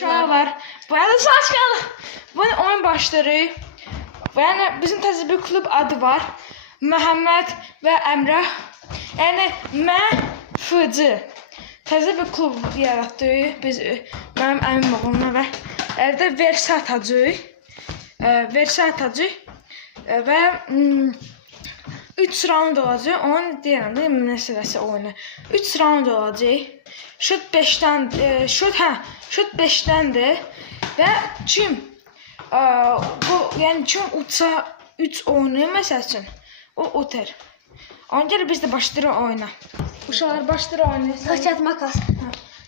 Uşaqlar, bu arada saç qaldı. Bu oyun başları. Yəni bizim təzə bir klub adı var. Məhəmməd və Əmrah. Yəni mən FC. Təzə bir klub yaratdıq. Biz mənim əmim oğlumla və evdə versi atacağıq. Və 3 round olacaq. Onu deyirəm də məsələsi oyunu. 3 round olacaq. Şut 5-dəndir və kim kim uça 3 oynayır məsəl üçün o otar. Ona görə biz də başlayırıq oyuna. Uşaqlar başlayır oyuna. Taş kağıt makas.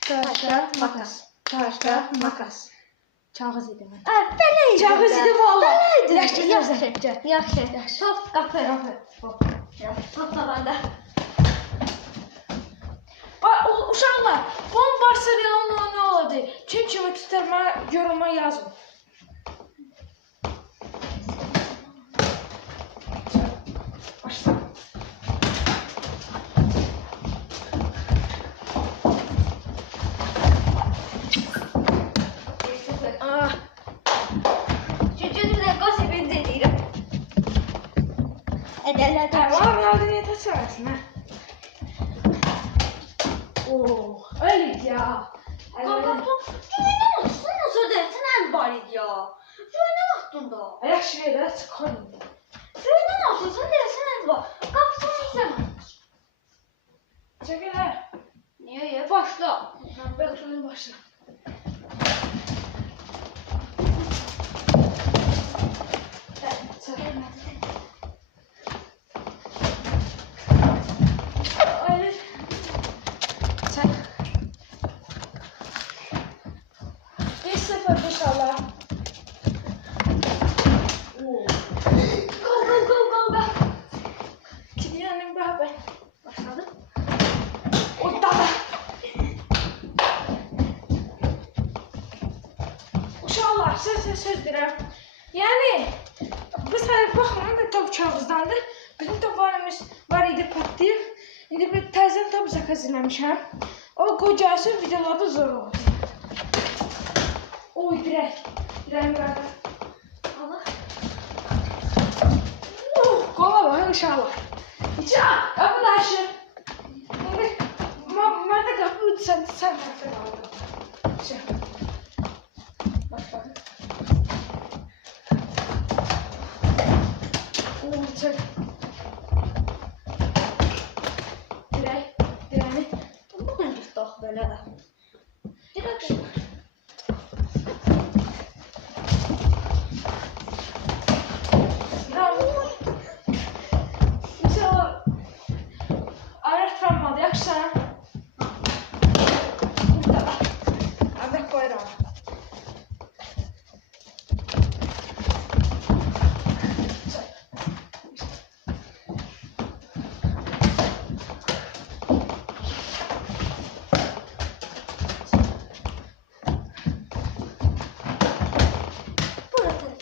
Taş kağıt makas. Taş kağıt makas. Kağız idi mən. Belə idi. Kağız idi valla. Yaxşı. Top qapı. Top tabanda. Uşaqlar, bunun Barcelona nə oldu? Kim kimi tutar mənə yoruma yazın. Başla. Cücüdür qaz evində deyirəm. Ədəllər Var, niyə taşırsın, hə? Öyleydi ya. Cüyünə baksana söyləyəsən ən barid ya. Cüyünə baxdın da. Yaxşı verə çıxarım. Cüyünə baxdın sən deyəsən ən var. Qapısını izləmə. Çəkil, hə? Niyə? Başla. Bəq şöyle başla. Çəkil. Öyle. Çək. 1-0 inşallah. Go. Gidiyorum baba. Başladı. O da. Uşaqlar, söz deyirəm. Yəni biz hələ baxmayın da top kağızdandır. Bizim toplarımız var idi patlayıb. İndi bir təzən top zakaz eləmişəm. O qocası videolarda zor olur. Oy, dirək qarda. Allah. Qola bax, uşaqlar. İçə, qapı da açır. Mən də qapı sən tərəfdə qaldım. İçə. Başladı. Çək. Dirəni. Bu gün tutaq belə də. Dirək. Mesela ayaq travmadı, yaxşısan? Burada. Ayaq qoyuram.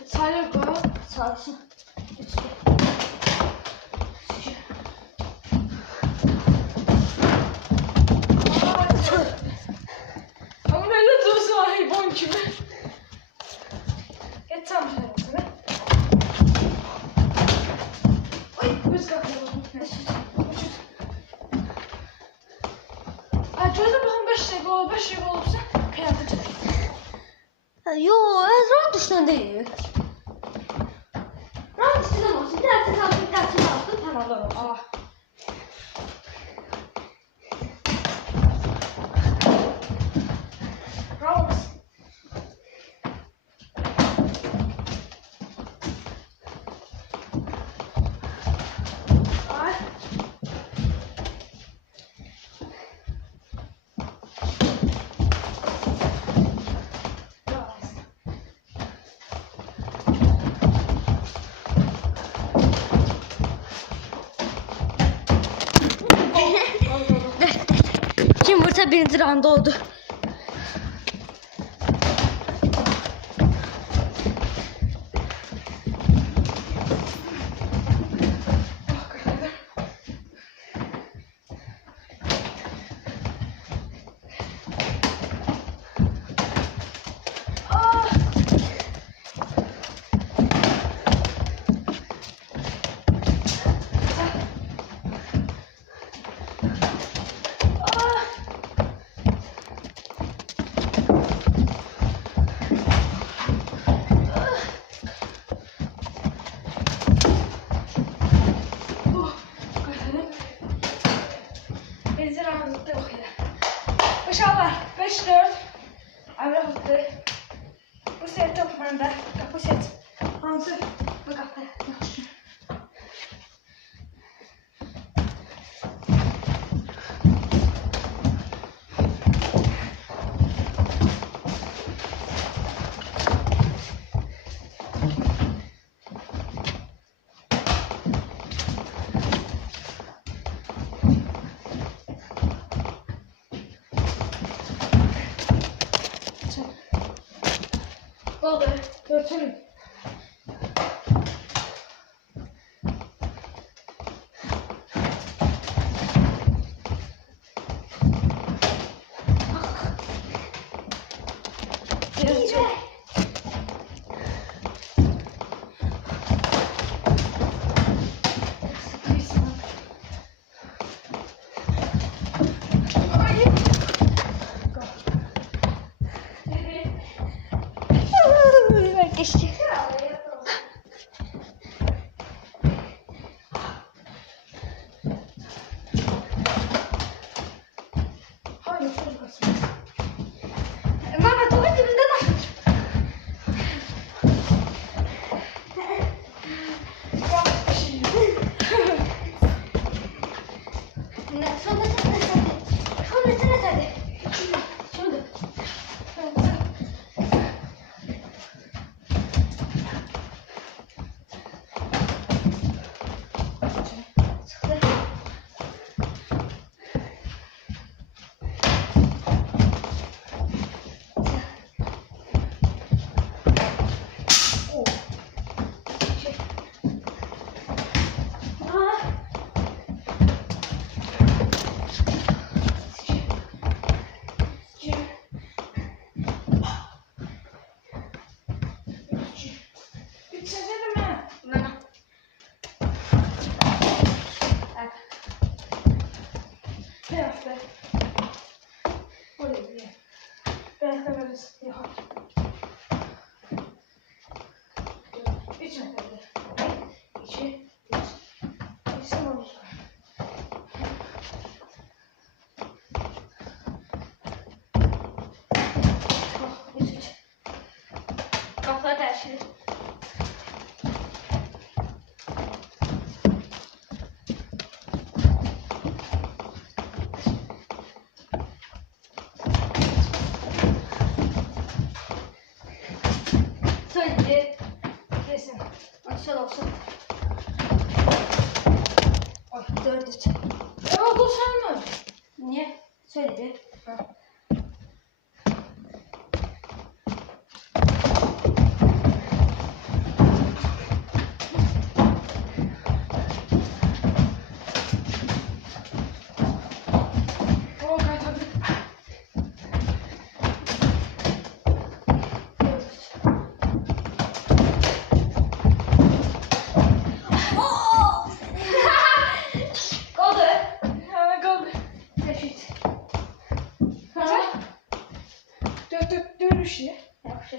Sayır qoy. Çalışın. Ama böyle dursun var heyban kimi. Geç tam şöyle. Oy, göz kapıyor. Gözə baxın 5 dəqiqə olub, 5 dəqiqə olubsa həyata çıxır. Yo, round üstündə deyil. Round üstündə olsun. Dərsini alsın, tamam olur. Round. Ay. Kim vursa birinci round oldu. qapıdır. Bu set top məndə. Qapı set. Hansı? Bu qapı. Yaxşı. Oldu. Götürün. İyice. Geçti. Hayır, Mama topu dibinde de. Ne? Şunu hadi. Şunu. Kapılar değişir. Söyle. Kesin. Aşağı olsun. Ay, 400. oldu sen mi? Niye? Söyledi. O kaytadı. Oldu. Hemen kaldı. Eşit. Güzel. Dönüş ya. Yaxşı.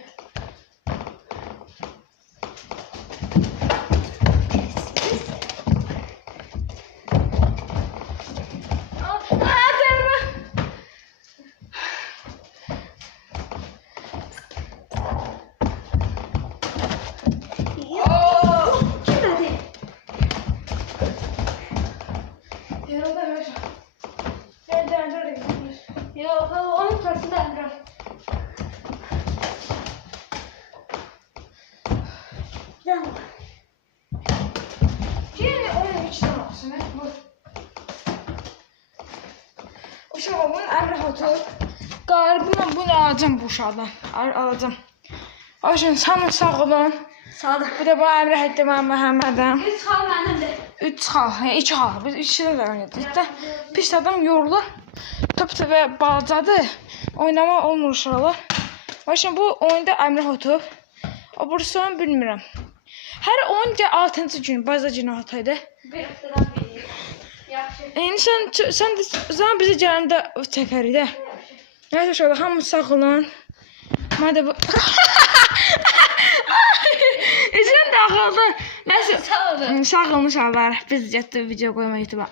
Kimdi? Yok, onun karşısında Emre. Tamam. Uşağımın əmri hatı. Qaribimlə bunu alacağım bu uşaqdan. Alacağım. Aşın sağ sağ olun. Sağ ol. Bu da bu əmri hətdə mən Məhəmmədəm. 3 xal mənimdir. 3 xal, 2 xal. Biz ikisini də oynayacağıq da. Pis adam yorulur. Top və balacadır. Oynama olmur uşaqlar. Başın bu oyunda əmri hatı. O burası bilmirəm. Hər oyun 6-cı gün, baza günü hataydı. Bir haftadan beri. Yaxşı. Sən də zaman bizə gələndə çəkərik də. Nəysə uşaqlar, hamı sağ olun. Mən də bu... İçin daxildə. Nəysə, Sağ olun. sağ olun uşaqlar. Biz getdik video qoyma YouTube'a.